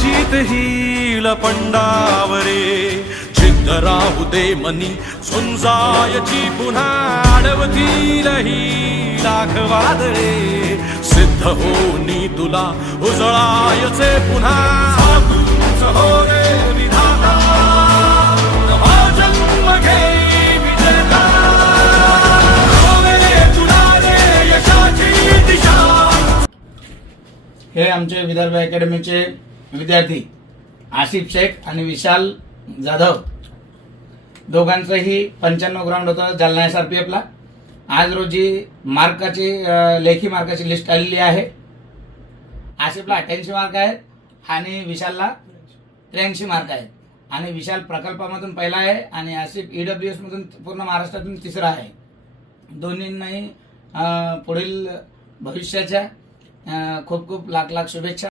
जीत ही लपंडावरे जिद्द राहू दे मनी झुंजायची पुन्हा अडवतील ही लाख वादळे सिद्ध होनी तुला उजळायचे पुन्हा तूच हो रे विधाता नवा जन्म घेई विजेता होवे तुला रे यशाची दिशा। हे आमचे विदर्भ अकॅडमीचे विद्यार्थी आसिफ शेख आणि विशाल जाधव दोघांचंही 95 ग्राउंड होतं जालना SRPF ला। आज रोजी मार्काची लेखी मार्काची लिस्ट आलेली आहे। आसिफला 88 मार्क आहेत आणि विशालला 83 मार्क आहेत आणि विशाल प्रकल्पामधून पहिला आहे आणि आसिफ EWS मधून पूर्ण महाराष्ट्रातून तिसरा आहे। दोन्हींनाही पुढील भविष्याच्या खूप खूप लाख लाख शुभेच्छा।